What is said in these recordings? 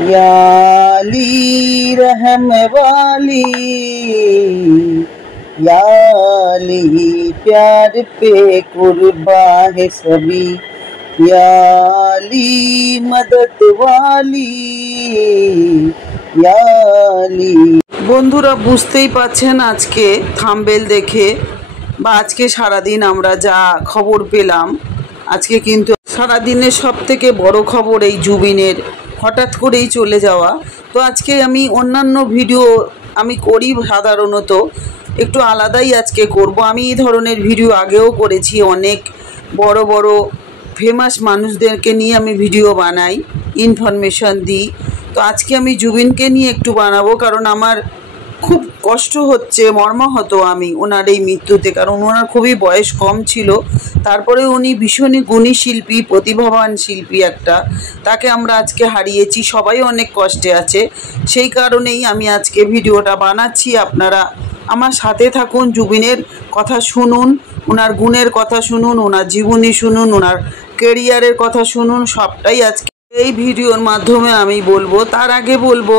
या अली रहम वाली, या अली प्यार पे कुर्बा है सभी, या अली मदद वाली, या अली। বন্ধুরা বুঝতেই পাচ্ছেন আজকে থাম্বনেল দেখে বা আজকে সারাদিন আমরা যা খবর পেলাম, আজকে কিন্তু সারাদিনের সবথেকে বড় খবর এই জুবিনের হঠাৎ করেই চলে যাওয়া। তো আজকে আমি অন্যান্য ভিডিও আমি করি সাধারণত, একটু আলাদাই আজকে করব। আমি এই ধরনের ভিডিও আগেও করেছি, অনেক বড় বড় ফেমাস মানুষদেরকে নিয়ে আমি ভিডিও বানাই, ইনফরমেশন দিই। তো আজকে আমি জুবিনকে নিয়ে একটু বানাবো, কারণ আমার খুব কষ্ট হচ্ছে, মর্মাহত আমি ওনার এই মৃত্যুতে। কারণ ওনার খুবই বয়স কম ছিল, তারপরে উনি ভীষণই গুণী শিল্পী, প্রতিভাবান শিল্পী একটা, তাকে আমরা আজকে হারিয়েছি। সবাই অনেক কষ্টে আছে, সেই কারণেই আমি আজকে ভিডিওটা বানাচ্ছি। আপনারা আমার সাথে থাকুন, জুবিনের কথা শুনুন, ওনার গুণের কথা শুনুন, ওনার জীবনী শুনুন, ওনার কেরিয়ারের কথা শুনুন, সবটাই আজকে এই ভিডিওর মাধ্যমে আমি বলবো। তার আগে বলবো,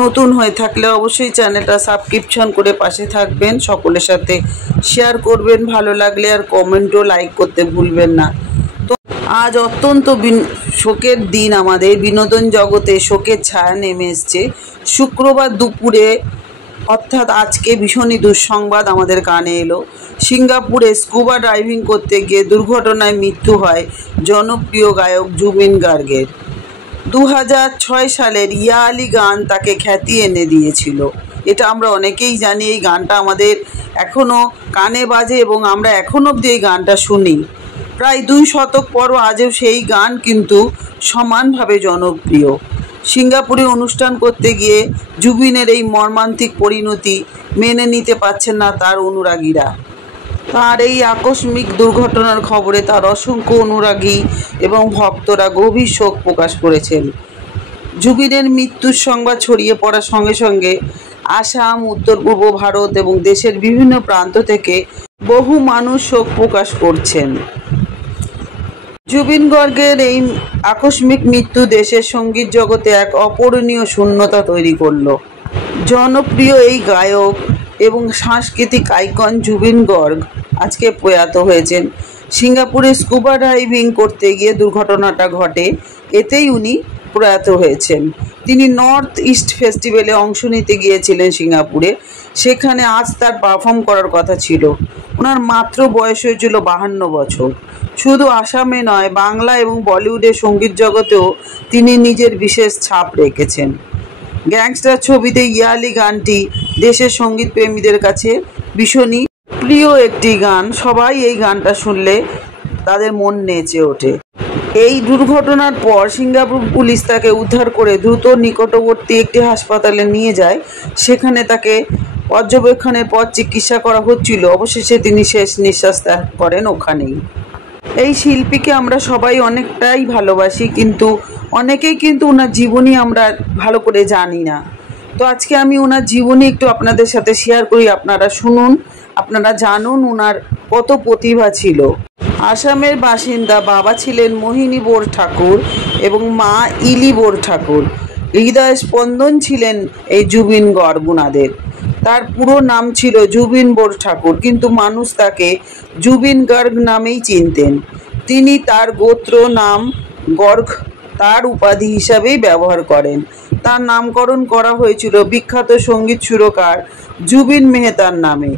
নতুন হয়ে থাকলে অবশ্যই চ্যানেলটা সাবস্ক্রিপশন করে পাশে থাকবেন, সকলের সাথে শেয়ার করবেন, ভালো লাগলে আর কমেন্টও লাইক করতে ভুলবেন না। তো আজ অত্যন্ত শোকের দিন, আমাদের বিনোদন জগতে শোকের ছায়া নেমে এসছে। শুক্রবার দুপুরে অর্থাৎ আজকে ভীষণই দুঃসংবাদ আমাদের কানে এলো। সিঙ্গাপুরে স্কুবা ড্রাইভিং করতে গিয়ে দুর্ঘটনায় মৃত্যু হয় জনপ্রিয় গায়ক জুবিন গার্গের। 2006 সালের ইয়া আলি গান তাকে খ্যাতি এনে দিয়েছিল, এটা আমরা অনেকেই জানি। এই গানটা আমাদের এখনও কানে বাজে এবং আমরা এখন অবধি এই গানটা শুনি। প্রায় 2 শতক পরও আজও সেই গান কিন্তু সমানভাবে জনপ্রিয়। সিঙ্গাপুরে অনুষ্ঠান করতে গিয়ে জুবিনের এই মর্মান্তিক পরিণতি মেনে নিতে পারছেন না তার অনুরাগীরা। তার এই আকস্মিক দুর্ঘটনার খবরে তার অসংখ্য অনুরাগী এবং ভক্তরা গভীর শোক প্রকাশ করেছেন। জুবিনের মৃত্যুর সংবাদ ছড়িয়ে পড়ার সঙ্গে সঙ্গে আসাম, উত্তর পূর্ব ভারত এবং দেশের বিভিন্ন প্রান্ত থেকে বহু মানুষ শোক প্রকাশ করছেন। জুবিন গার্গের এই আকস্মিক মৃত্যু দেশের সঙ্গীত জগতে এক অপূরণীয় শূন্যতা তৈরি করল। জনপ্রিয় এই গায়ক এবং সাংস্কৃতিক আইকন জুবিন গার্গ আজকে প্রয়াত হয়েছেন। সিঙ্গাপুরে স্কুবা ডাইভিং করতে গিয়ে দুর্ঘটনাটা ঘটে, এতেই উনি প্রয়াত হয়েছেন। তিনি নর্থ ইস্ট ফেস্টিভ্যালে অংশ নিতে গিয়েছিলেন সিঙ্গাপুরে, সেখানে আজ তার পারফর্ম করার কথা ছিল। ওনার মাত্র বয়স হয়েছিল 52 বছর। শুধু আসামে নয়, বাংলা এবং বলিউডের সঙ্গীত জগতেও তিনি নিজের বিশেষ ছাপ রেখেছেন। গ্যাংস্টার ছবিতে ইয়া আলি গানটি দেশের সঙ্গীত প্রেমীদের কাছে ভীষণই প্রিয় একটি গান। সবাই এই গানটা শুনলে তাদের মন নেচে ওঠে। এই দুর্ঘটনার পর সিঙ্গাপুর পুলিশ তাকে উদ্ধার করে দ্রুত নিকটবর্তী একটি হাসপাতালে নিয়ে যায়। সেখানে তাকে পর্যবেক্ষণের পর চিকিৎসা করা হচ্ছিল। অবশেষে তিনি শেষ নিঃশ্বাস ত্যাগ করেন ওখানেই। এই শিল্পীকে আমরা সবাই অনেকটাই ভালোবাসি, কিন্তু অনেকেই কিন্তু ওনার জীবনী আমরা ভালো করে জানি না। তো আজকে আমি ওনার জীবনী একটু আপনাদের সাথে শেয়ার করি, আপনারা শুনুন, আপনারা জানুন ওনার কত প্রতিভা ছিল। আসামের বাসিন্দা, বাবা ছিলেন মোহিনী বোর ঠাকুর এবং মা ইলি বোর ঠাকুর। হৃদয় স্পন্দন ছিলেন এই জুবিন গার্গ ওনাদের। তার পুরো নাম ছিল জুবিন বোর ঠাকুর, কিন্তু মানুষ তাকে জুবিন গার্গ নামেই চিনতেন। তিনি তার গোত্র নাম গর্গ তার উপাধি হিসাবেই ব্যবহার করেন। তার নামকরণ করা হয়েছিল বিখ্যাত সঙ্গীত সুরকার জুবিন মেহতার নামে,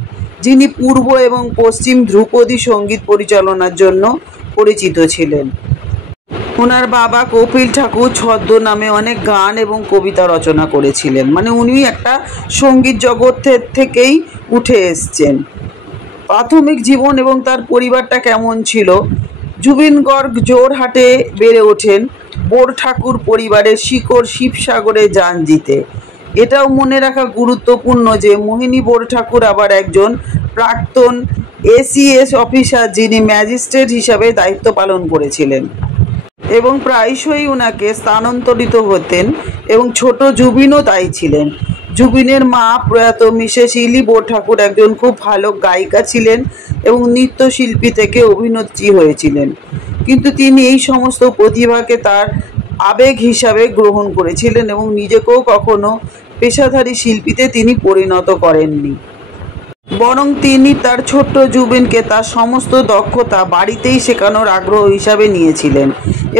যিনি পূর্ব এবং পশ্চিম ধ্রুপদী সঙ্গীত পরিচালনার জন্য পরিচিত ছিলেন। ওনার বাবা কপিল ঠাকুর ছদ্মনামে অনেক গান এবং কবিতা রচনা করেছিলেন। মানে উনি একটা সঙ্গীত জগতের থেকেই উঠে এসছেন। প্রাথমিক জীবন এবং তার পরিবারটা কেমন ছিল। জুবিন গার্গ জোরহাটে বেড়ে ওঠেন। বোর ঠাকুর পরিবারের শিকড় শিবসাগরে জাঞ্জিতে। এটাও মনে রাখা গুরুত্বপূর্ণ যে মোহিনী বোর ঠাকুর আবার একজন প্রাক্তন এসিএস অফিসার, যিনি ম্যাজিস্ট্রেট হিসাবে দায়িত্ব পালন করেছিলেন এবং প্রায়শই ওনাকে স্থানান্তরিত হতেন, এবং ছোট জুবিনও তাই ছিলেন। জুবিনের মা প্রয়াত মিসেস ইলি বোর ঠাকুর একজন খুব ভালো গায়িকা ছিলেন এবং নৃত্যশিল্পী থেকে অভিনেত্রী হয়েছিলেন, কিন্তু তিনি এই সমস্ত প্রতিভাকে তার আবেগ হিসাবে গ্রহণ করেছিলেন এবং নিজেকেও কখনো পেশাধারী শিল্পীতে তিনি পরিণত করেননি, বরং তিনি তার ছোট্ট জুবিনকে তার সমস্ত দক্ষতা বাড়িতেই শেখানোর আগ্রহ হিসাবে নিয়েছিলেন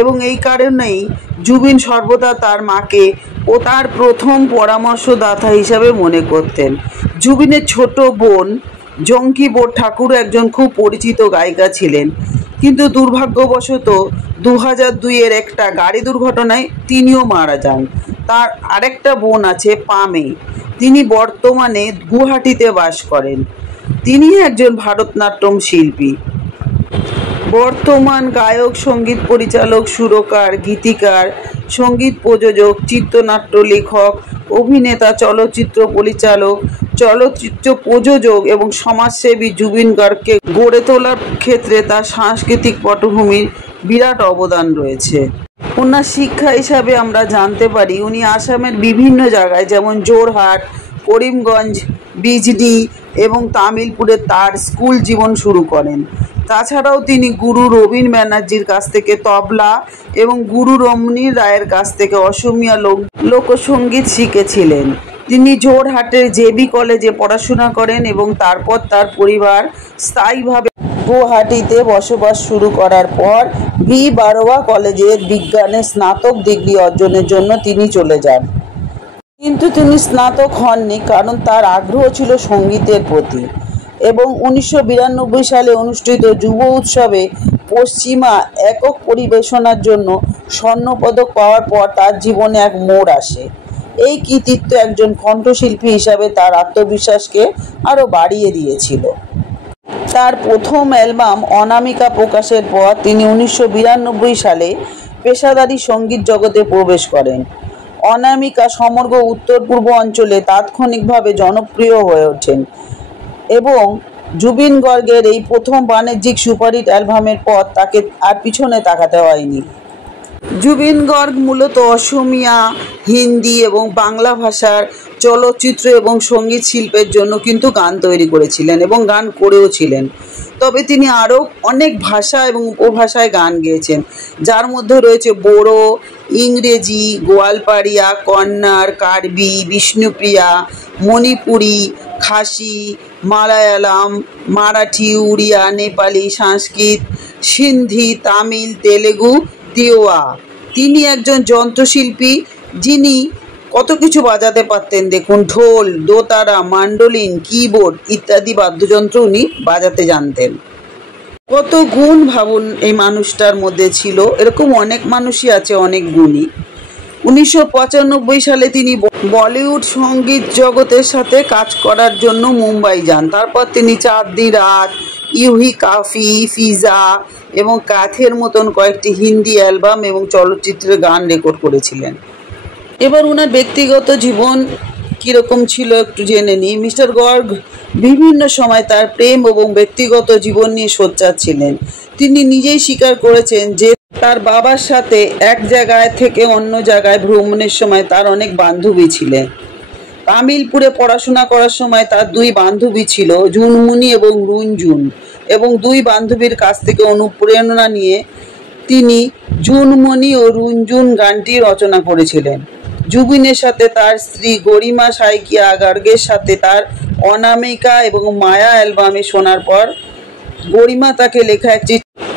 এবং এই কারণেই জুবিন সর্বদা তার মাকে ও তার প্রথম পরামর্শদাতা হিসাবে মনে করতেন। জুবিনের ছোট বোন জঙ্কিবোধ ঠাকুর একজন খুব পরিচিত গায়িকা ছিলেন, কিন্তু দুর্ভাগ্যবশত 2002-এর একটা গাড়ি দুর্ঘটনায় তিনিও মারা যান। তার আরেকটা বোন আছে পামে, তিনি বর্তমানে গুয়াহাটিতে বাস করেন। তিনি একজন ভারতনাট্যম শিল্পী, বর্তমান গায়ক, সঙ্গীত পরিচালক, সুরকার, গীতিকার, সঙ্গীত প্রযোজক, চিত্রনাট্য লেখক, অভিনেতা, চলচ্চিত্র পরিচালক, চলচ্চিত্র প্রযোজক এবং সমাজসেবী। জুবিন গার্গকে গড়ে তোলার ক্ষেত্রে তার সাংস্কৃতিক পটভূমির বিরাট অবদান রয়েছে। ওনার শিক্ষা হিসাবে আমরা জানতে পারি উনি আসামের বিভিন্ন জায়গায় যেমন জোরহাট, করিমগঞ্জ, বিজনি এবং তামিলপুরে তার স্কুল জীবন শুরু করেন। তাছাড়াও তিনি গুরু রবীন ব্যানার্জির কাছ থেকে তবলা এবং গুরু রমণীর রায়ের কাছ থেকে অসমীয়া লোকসঙ্গীত শিখেছিলেন। তিনি জোরহাটের জেবি কলেজে পড়াশোনা করেন এবং তারপর তার পরিবার স্থায়ীভাবে গুয়াহাটিতে বসবাস শুরু করার পর ভি বারোয়া কলেজে বিজ্ঞানে স্নাতক ডিগ্রি অর্জনের জন্য তিনি চলে যান, কিন্তু তিনি স্নাতক হননি কারণ তার আগ্রহ ছিল সঙ্গীতের প্রতি। এবং 1992 সালে অনুষ্ঠিত যুব উৎসবে পশ্চিমা একক পরিবেশনার জন্য স্বর্ণপদক পাওয়ার পর তার জীবনে এক মোড় আসে। এই কৃতিত্ব একজন কণ্ঠশিল্পী হিসাবে তার আত্মবিশ্বাসকে আরও বাড়িয়ে দিয়েছিল। তার প্রথম অ্যালবাম অনামিকা প্রকাশের পর তিনি 1992 সালে পেশাদারী সঙ্গীত জগতে প্রবেশ করেন। অনামিকা সমগ্র উত্তর পূর্ব অঞ্চলে তাৎক্ষণিকভাবে জনপ্রিয় হয়ে ওঠেন এবং জুবিন গার্গের এই প্রথম বাণিজ্যিক সুপারহিট অ্যালবামের পর তাকে আর পিছনে তাকাতে হয়নি। জুবিন গার্গ মূলত অসমীয়া, হিন্দি এবং বাংলা ভাষার চলচ্চিত্র এবং সঙ্গীত শিল্পের জন্য কিন্তু গান তৈরি করেছিলেন এবং গান করেও ছিলেন। তবে তিনি আরও অনেক ভাষা এবং উপভাষায় গান গেয়েছেন, যার মধ্যে রয়েছে বোড়ো, ইংরেজি, গোয়ালপাড়িয়া, কন্নড়, কার্বি, বিষ্ণুপ্রিয়া, মণিপুরি, খাসি, মালায়ালাম, মারাঠি, উড়িয়া, নেপালি, সংস্কৃত, সিন্ধি, তামিল, তেলেগু, তিওয়া। তিনি একজন যন্ত্রশিল্পী যিনি কত কিছু বাজাতে পারতেন। দেখুন, ঢোল, দোতারা, ম্যান্ডোলিন, কিবোর্ড ইত্যাদি বাদ্যযন্ত্র উনি বাজাতে জানতেন। কত গুণ ভাবুন এই মানুষটার মধ্যে ছিল। এরকম অনেক মানুষই আছে অনেক গুণী। 1995 সালে তিনি বলিউড সঙ্গীত জগতের সাথে কাজ করার জন্য মুম্বাই যান। তারপর তিনি চাঁদ দি রাত, ইউহি কাফি, ফিজা এবং কাথের মতন কয়েকটি হিন্দি অ্যালবাম এবং চলচ্চিত্রের গান রেকর্ড করেছিলেন। এবার ওনার ব্যক্তিগত জীবন কীরকম ছিল একটু জেনে নিই। মিস্টার গার্গ বিভিন্ন সময় তার প্রেম এবং ব্যক্তিগত জীবন নিয়ে সোচ্চার ছিলেন। তিনি নিজেই স্বীকার করেছেন যে তার বাবার সাথে এক জায়গায় থেকে অন্য জায়গায় ভ্রমণের সময় তার অনেক বান্ধবী ছিলেন। তামিলপুরে পড়াশোনা করার সময় তার দুই বান্ধবী ছিল, জুনমুনি এবং রুনজুন, এবং দুই বান্ধবীর কাছ থেকে অনুপ্রেরণা নিয়ে তিনি জুনমণি ও রুনজুন গানটি রচনা করেছিলেন। জুবিনের সাথে তার স্ত্রী গরিমা সাইকিয়া গার্গের সাথে তার অনামিকা এবং মায়া অ্যালবামে শোনার পর গরিমা তাকে লেখা একটি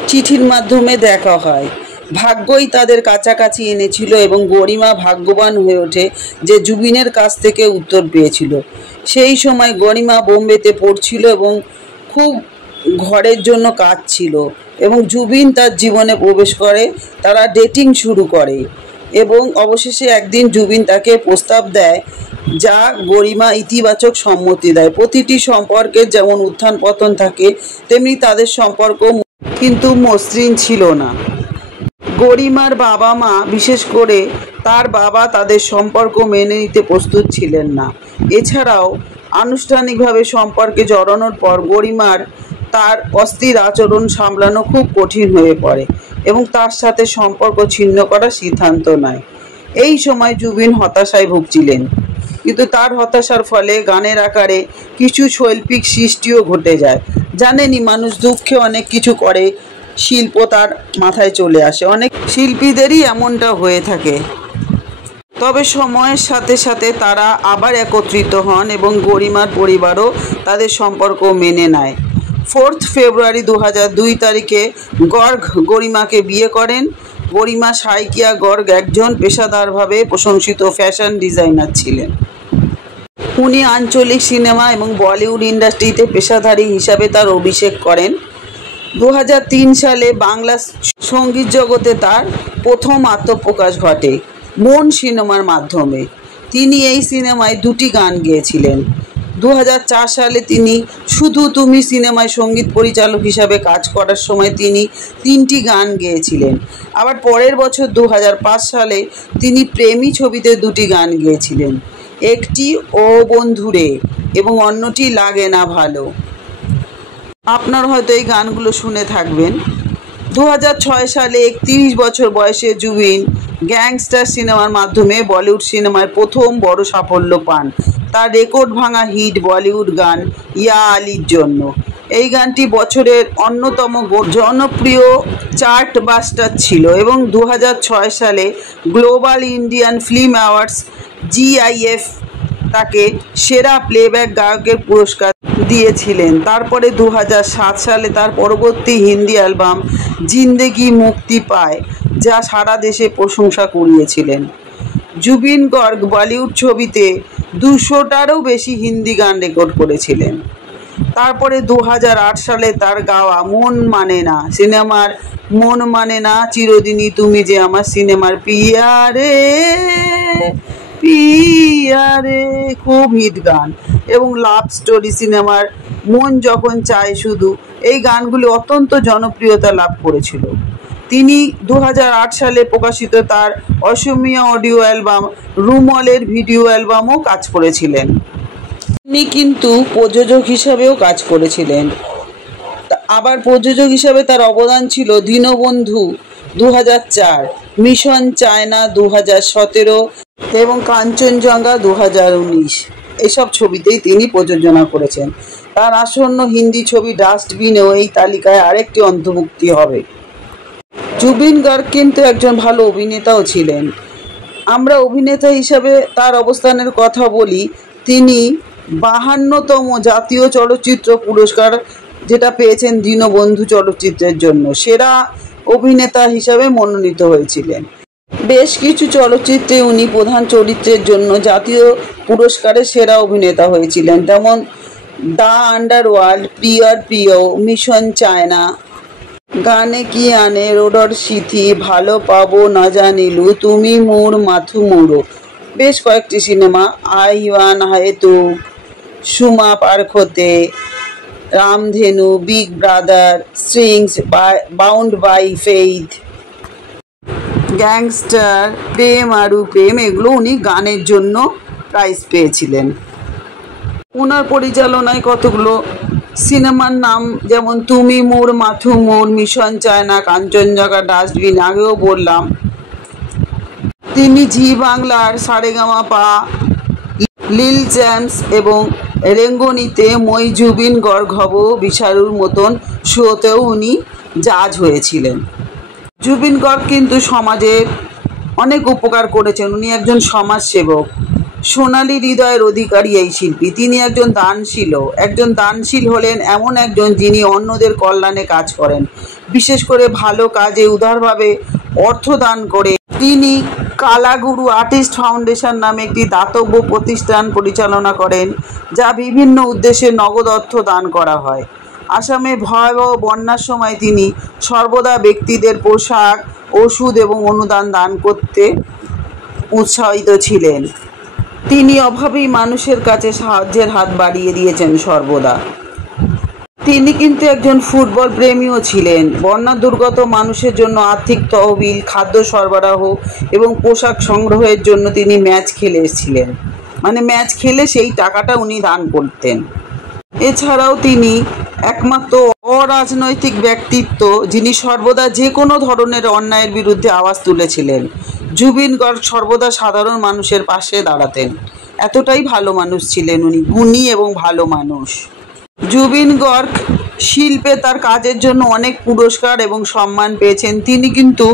চিঠির মাধ্যমে দেখা হয়। ভাগ্যই তাদের কাছাকাছি এনেছিল এবং গরিমা ভাগ্যবান হয়ে ওঠে যে জুবিনের কাছ থেকে উত্তর পেয়েছিল। সেই সময় গরিমা বোম্বেতে পড়ছিল এবং খুব ঘরের জন্য কাঁদছিল এবং জুবিন তার জীবনে প্রবেশ করে। তারা ডেটিং শুরু করে এবং অবশেষে একদিন জুবিন তাকে প্রস্তাব দেয়, যা গরিমা ইতিবাচক সম্মতি দেয়। প্রতিটি সম্পর্কের যেমন উত্থান পতন থাকে, তেমনি তাদের সম্পর্ক কিন্তু মসৃণ ছিল না। গরিমার বাবা মা, বিশেষ করে তার বাবা, তাদের সম্পর্ক মেনে নিতে প্রস্তুত ছিলেন না। এছাড়াও আনুষ্ঠানিকভাবে সম্পর্কে জড়ানোর পর গরিমার তার অস্থির আচরণ সামলানো খুব কঠিন হয়ে পড়ে এবং তার সাথে সম্পর্ক ছিন্ন করার সিদ্ধান্ত নেয়। এই সময় জুবিন হতাশায় ভুগছিলেন, কিন্তু তার হতাশার ফলে গানের আকারে কিছু শৈল্পিক সৃষ্টিও ঘটে যায়। জানেনই, মানুষ দুঃখে অনেক কিছু করে, শিল্প তার মাথায় চলে আসে। অনেক শিল্পীদেরই এমনটা হয়ে থাকে। তবে সময়ের সাথে সাথে তারা আবার একত্রিত হন এবং গরিমার পরিবারও তাদের সম্পর্ক মেনে নেয়। 4 ফেব্রুয়ারি 2002 তারিখে গর্গ গরিমাকে বিয়ে করেন। গরিমা সাইকিয়া গর্গ একজন পেশাদারভাবে প্রশংসিত ফ্যাশন ডিজাইনার ছিলেন। উনি আঞ্চলিক সিনেমা এবং বলিউড ইন্ডাস্ট্রিতে পেশাদারী হিসাবে তার অভিষেক করেন। 2003 সালে বাংলা সঙ্গীত জগতে তার প্রথম আত্মপ্রকাশ ঘটে মন সিনেমার মাধ্যমে। তিনি এই সিনেমায় 2টি গান গেয়েছিলেন। 2004 সালে তিনি শুধু তুমি সিনেমায় সঙ্গীত পরিচালক হিসাবে কাজ করার সময় তিনি 3টি গান গেয়েছিলেন। আবার পরের বছর 2005 সালে তিনি প্রেমী ছবিতে 2টি গান গেয়েছিলেন, একটি ও বন্ধুরে এবং অন্যটি লাগে না ভালো। আপনার হয়তো এই গানগুলো শুনে থাকবেন। 2006 সালে 31 বছর বয়সে জুবিন গ্যাংস্টার সিনেমার মাধ্যমে বলিউড সিনেমায় প্রথম বড় সাফল্য পান তার রেকর্ড ভাঙা হিট বলিউড গান ইয়া আলির জন্য। এই গানটি বছরের অন্যতম জনপ্রিয় চার্ট বাস্টার ছিল এবং 2006 সালে global Indian film awards GIF তাকে সেরা প্লেব্যাক গায়কের পুরস্কার দিয়েছিলেন। তারপরে 2007 সালে তার পরবর্তী হিন্দি অ্যালবাম জিন্দেগি মুক্তি পায়, যা সারা দেশে প্রশংসা কুড়িয়েছিলেন। জুবিন গর্গ বলিউড ছবিতে 200টারও বেশি হিন্দি গান রেকর্ড করেছিলেন। তারপরে 2008 সালে তার গাওয়া মন মানে না সিনেমার মন মানে না চিরদিনই তুমি যে আমার সিনেমার পিয়ারে পিয়ারে খুব হিট গান এবং লাভ স্টোরি সিনেমার মন যখন চায় শুধু, এই গানগুলি অত্যন্ত জনপ্রিয়তা লাভ করেছিল। তিনি 2008 সালে প্রকাশিত তার অসমীয়া অডিও অ্যালবাম রুমলের ভিডিও অ্যালবামও কাজ করেছিলেন। তিনি কিন্তু প্রযোজক হিসাবেও কাজ করেছিলেন। আবার প্রযোজক হিসাবে তার অবদান ছিল দীনবন্ধু 2004, মিশন চায়না 2017 এবং কাঞ্চনজঙ্ঘা 2019 এসব ছবিতেই তিনি প্রযোজনা করেছেন। তার আসন্ন হিন্দি ছবি ডাস্টবিনেও এই তালিকায় আরেকটি অন্তর্ভুক্তি হবে। জুবিন গার্গ কিন্তু একজন ভালো অভিনেতাও ছিলেন। আমরা অভিনেতা হিসাবে তার অবস্থানের কথা বলি, তিনি 52তম জাতীয় চলচ্চিত্র পুরস্কার যেটা পেয়েছেন দীনবন্ধু চলচ্চিত্রের জন্য সেরা অভিনেতা হিসাবে মনোনীত হয়েছিলেন। বেশ কিছু চলচ্চিত্রে উনি প্রধান চরিত্রের জন্য জাতীয় পুরস্কারে সেরা অভিনেতা হয়েছিলেন, যেমন দ্য আন্ডারওয়ার্ল্ড, প্রিয়র প্রিয়, মিশন চায়না, গানে কি আনে, রোডর সিথি, ভালো পাবো না জানিলু, তুমি মোর মাথু মোড়ো, বেশ কয়েকটি সিনেমা, আইওয়ান হেতু, সুমা পারখোতে, Ramdhenu, Big Brother, Strings, Bound by Faith, Gangster, Prem Aru Prem, এগুলো উনি গানের জন্য প্রাইজ পেয়েছিলেন। ওনার পরিচালনায় কতগুলো সিনেমার নাম যেমন তুমি মোর মাথু মোর, মিশন চায়না, কাঞ্চনজঙ্ঘা, ডাস্টবিন আগেও বললাম। তিনি জি বাংলার সারেগামাপা, লিল চ্যাম্পস এবং রেঙ্গনিতে মই জুবিন গর্গ হব বিচারুর মতন শোতেও উনি জাজ হয়েছিলেন। জুবিন গর্গ কিন্তু সমাজের অনেক উপকার করেছেন। উনি একজন সমাজসেবক, সোনালী হৃদয়ের অধিকারী এই শিল্পী। তিনি একজন দানশীল হলেন এমন একজন যিনি অন্যদের কল্যাণে কাজ করেন, বিশেষ করে ভালো কাজে উদারভাবে অর্থ দান করে। তিনি কালাগুরু আর্টিস্ট ফাউন্ডেশন নামে একটি দাতব্য প্রতিষ্ঠান পরিচালনা করেন, যা বিভিন্ন উদ্দেশ্যে নগদ অর্থ দান করা হয়। আসামে ভয়াবহ বন্যার সময় তিনি সর্বদা ব্যক্তিদের পোশাক, ওষুধ এবং অনুদান দান করতে উৎসাহিত ছিলেন। তিনি অভাবী মানুষের কাছে সাহায্যের হাত বাড়িয়ে দিয়েছেন সর্বদা। তিনি কিন্তু একজন ফুটবল প্রেমীও ছিলেন। বন্যা দুর্গত মানুষের জন্য আর্থিক তহবিল, খাদ্য সরবরাহ এবং পোশাক সংগ্রহের জন্য তিনি ম্যাচ খেলেছিলেন, ম্যাচ খেলে সেই টাকাটা উনি দান করতেন। এছাড়াও তিনি একমাত্র অরাজনৈতিক ব্যক্তিত্ব যিনি সর্বদা যে কোনো ধরনের অন্যায়ের বিরুদ্ধে আওয়াজ তুলেছিলেন। জুবিন গর্গ সর্বদা সাধারণ মানুষের পাশে দাঁড়াতেন, এতটাই ভালো মানুষ ছিলেন উনি, গুণী এবং ভালো মানুষ। জুবিন গর্গ শিল্পে তার কাজের জন্য অনেক পুরস্কার এবং সম্মান পেয়েছেন। তিনি কিন্তু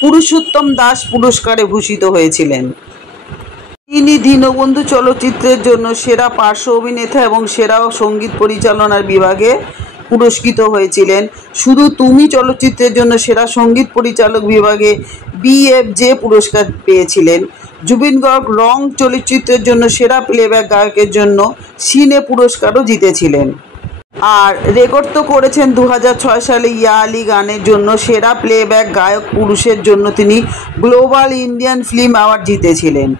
পুরুষোত্তম দাস পুরস্কারে ভূষিত হয়েছিলেন। তিনি দীনবন্ধু চলচ্চিত্রের জন্য সেরা পার্শ্ব অভিনেতা এবং সেরা সঙ্গীত পরিচালনার বিভাগে পুরস্কৃত হয়েছিলেন। শুধু তুমি চলচ্চিত্রের জন্য সেরা সঙ্গীত পরিচালক বিভাগে BFJ পুরস্কার পেয়েছিলেন। জুবিন গার্গ রং চলচ্চিত্রের জন্য সেরা প্লেব্যাক গায়কের জন্য সিনে পুরস্কারও জিতেছিলেন। আর রেকর্ড তো করেছেন 2006 সালে ইয়া আলি গানের জন্য সেরা প্লেব্যাক গায়ক পুরুষের জন্য তিনি গ্লোবাল ইন্ডিয়ান ফিল্ম অ্যাওয়ার্ড জিতেছিলেন।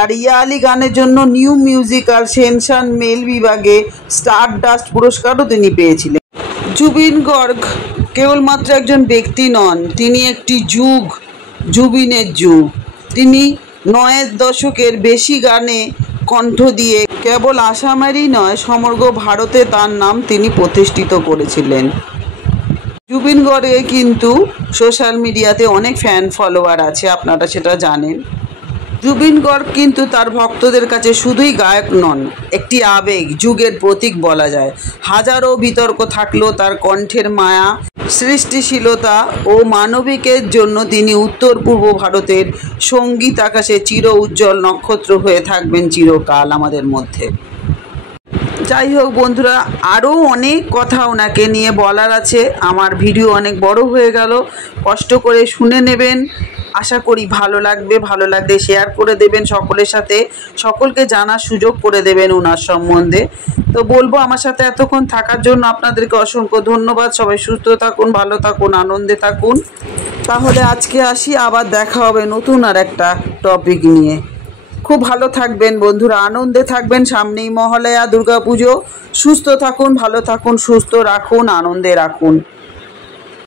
আর ইয়া আলি গানের জন্য নিউ মিউজিক্যাল সেনসেশন মেল বিভাগে স্টারডাস্ট পুরস্কারও তিনি পেয়েছিলেন। জুবিন গার্গ কেবলমাত্র একজন ব্যক্তি নন, তিনি একটি যুগ, জুবিনের যুগ। তিনি 9 দশকের বেশি গানে কণ্ঠ দিয়ে কেবল আসামেরই নয়, সমগ্র ভারতে তার নাম তিনি প্রতিষ্ঠিত করেছিলেন। জুবিন গার্গের কিন্তু সোশ্যাল মিডিয়াতে অনেক ফ্যান ফলোয়ার আছে, আপনারা সেটা জানেন। জুবিন গার্গ কিন্তু তার ভক্তদের কাছে শুধুই গায়ক নন, একটি আবেগ, যুগের প্রতীক বলা যায়। হাজারো বিতর্ক থাকলেও তার কণ্ঠের মায়া, সৃষ্টিশীলতা ও মানবিকের জন্য তিনি উত্তর পূর্ব ভারতের সঙ্গীত আকাশে চির উজ্জ্বল নক্ষত্র হয়ে থাকবেন চিরকাল আমাদের মধ্যে। যাই হোক বন্ধুরা, আরও অনেক কথা ওনাকে নিয়ে বলার আছে। আমার ভিডিও অনেক বড় হয়ে গেল, কষ্ট করে শুনে নেবেন। আশা করি ভালো লাগবে, ভালো লাগলে শেয়ার করে দেবেন সকলের সাথে, সকলকে জানার সুযোগ করে দেবেন ওনার সম্বন্ধে। তো বলবো আমার সাথে এতক্ষণ থাকার জন্য আপনাদেরকে অসংখ্য ধন্যবাদ। সবাই সুস্থ থাকুন, ভালো থাকুন, আনন্দে থাকুন। তাহলে আজকে আসি, আবার দেখা হবে নতুন আর একটা টপিক নিয়ে। খুব ভালো থাকবেন বন্ধুরা, আনন্দে থাকবেন। সামনেই মহালয়া, দুর্গাপুজো। সুস্থ থাকুন, ভালো থাকুন, সুস্থ রাখুন, আনন্দে রাখুন।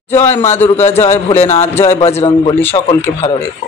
জয় মা দুর্গা, জয় ভোলেনাথ, জয় বজরংবলী। সকলকে ভালো রেখো।